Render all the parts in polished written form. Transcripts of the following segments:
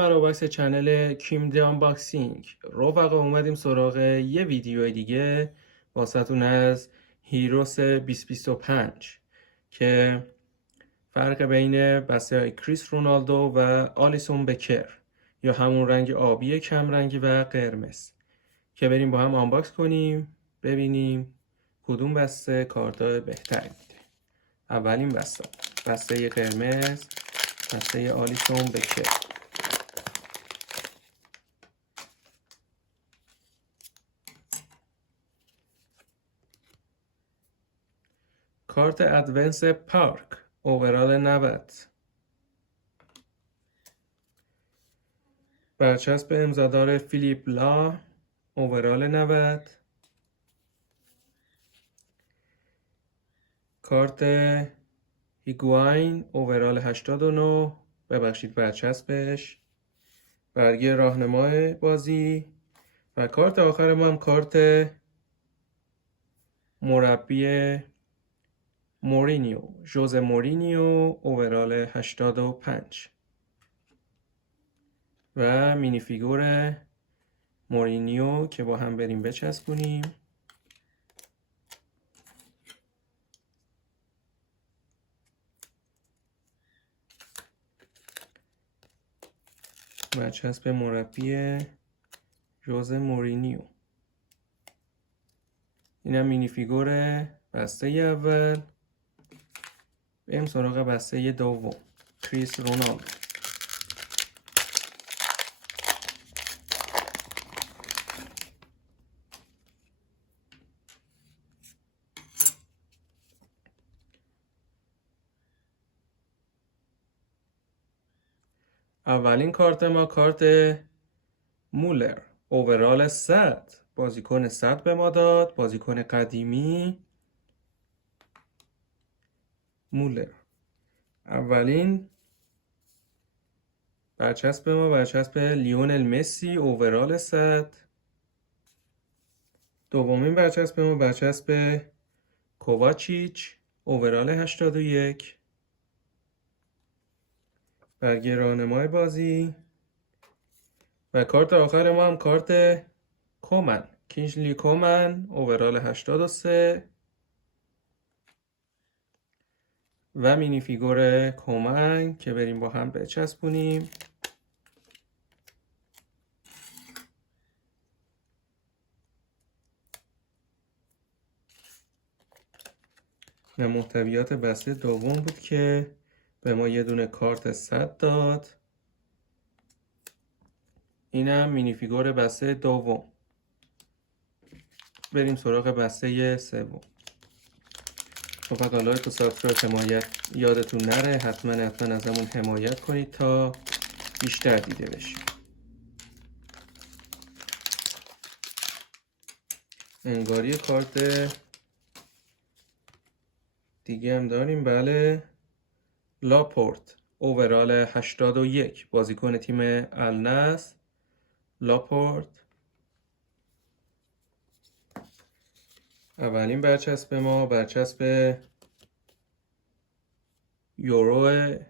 برابکس چنل کیم دی آنباکسینگ. رفقا اومدیم سراغ یه ویدیو دیگه واسهتون از هیروس 2025 که فرق بین بسته های کریس رونالدو و آلیسون بکر یا همون رنگ آبی کم رنگی و قرمز که بریم با هم آنباکس کنیم ببینیم کدوم بسته کارت بهتری میده. اولین بسته قرمز، بسته آلیسون بکر. کارت ادونس پارک اوورال 90. برچسب امضادار فیلیپ لا اوورال 90. کارت هیگواین اوورال 89. ببخشید برچسبش. برگه راهنمای بازی و کارت آخر ما هم کارت مربی مورینیو، ژوزه مورینیو اوورال 85 و مینی فیگور مورینیو که با هم بریم بچسبونیم. برچسب مربی ژوزه مورینیو. اینم مینی فیگور بسته اول. بریم سراغ بسته دوم، کریس رونالدو. اولین کارت ما کارت مولر اوورال 100. بازیکن 100 به ما داد، بازیکن قدیمی مولر. اولین برچسب ما برچسب لیونل مسی اوورال 100. دومین برچسب ما برچسب کوواچیچ اوورال 81. برگه راهنمای بازی و کارت آخر ما هم کارت کومن، کینگسلی کومن اوورال 83 و مینی فیگور کومن که بریم با هم بچسبونیم. و محتویات بسته دوم بود که به ما یه دونه کارت 100 داد. اینم مینی فیگور بسته دوم. بریم سراغ بسته سوم. خب لایک و سابسکرایب حمایت یادتون نره، حتما ازمون حمایت کنید تا بیشتر دیده بشیم. انگاری کارت دیگه هم داریم. بله، لاپورت اوورال 81. بازیکن تیم النصر لاپورت. اولین برچسب ما برچسب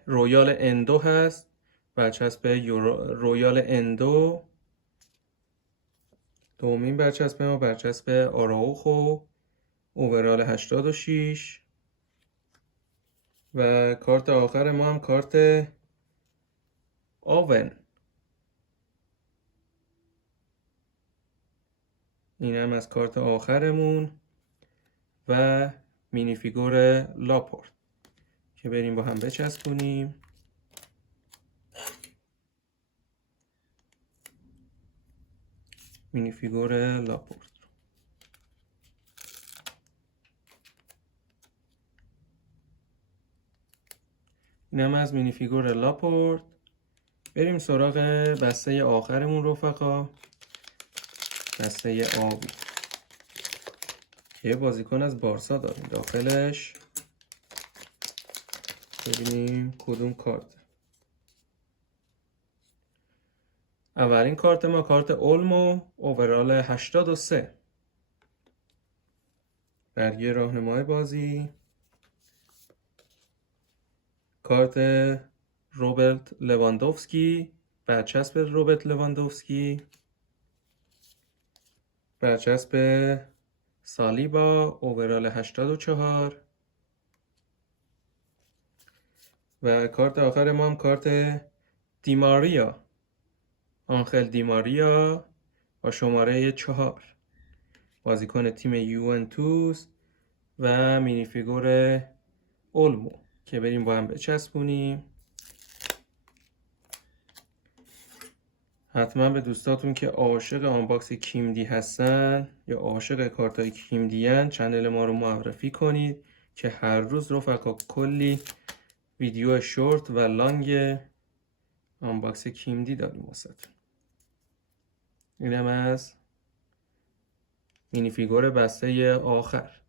رویال اندو هست. برچسب رویال اندو. دومین برچسب ما برچسب آراوخو اوورال 86 و کارت آخر ما هم کارت آون. این هم از کارت آخرمون و مینی فیگور لاپورت که بریم با هم بچسبونیم. مینی فیگور لاپورت. این هم از مینی فیگور لاپورت. بریم سراغ بسته آخرمون رفقا، بسته آبی. یه بازیکن از بارسا داریم داخلش. ببینیم کدوم کارت. اولین کارت ما کارت اولمو اوورال 83. برگه راهنمای بازی. کارت روبرت لواندوفسکی برچسب روبرت لواندوفسکی، برچسب سالیبا اوورال 84 و کارت آخر ما هم کارت دیماریا، آنخل دیماریا با شماره 4، بازیکن تیم یوونتوس و مینی فیگور اولمو که بریم با هم بچسبونیم. حتما به دوستاتون که عاشق آنباکس کیمدی هستن یا عاشق کارتای کیمدی هن چنل ما رو معرفی کنید که هر روز رفقا کلی ویدیو شورت و لانگ آنباکس کیمدی داریم واسهتون. اینم از مینی فیگور بسته آخر.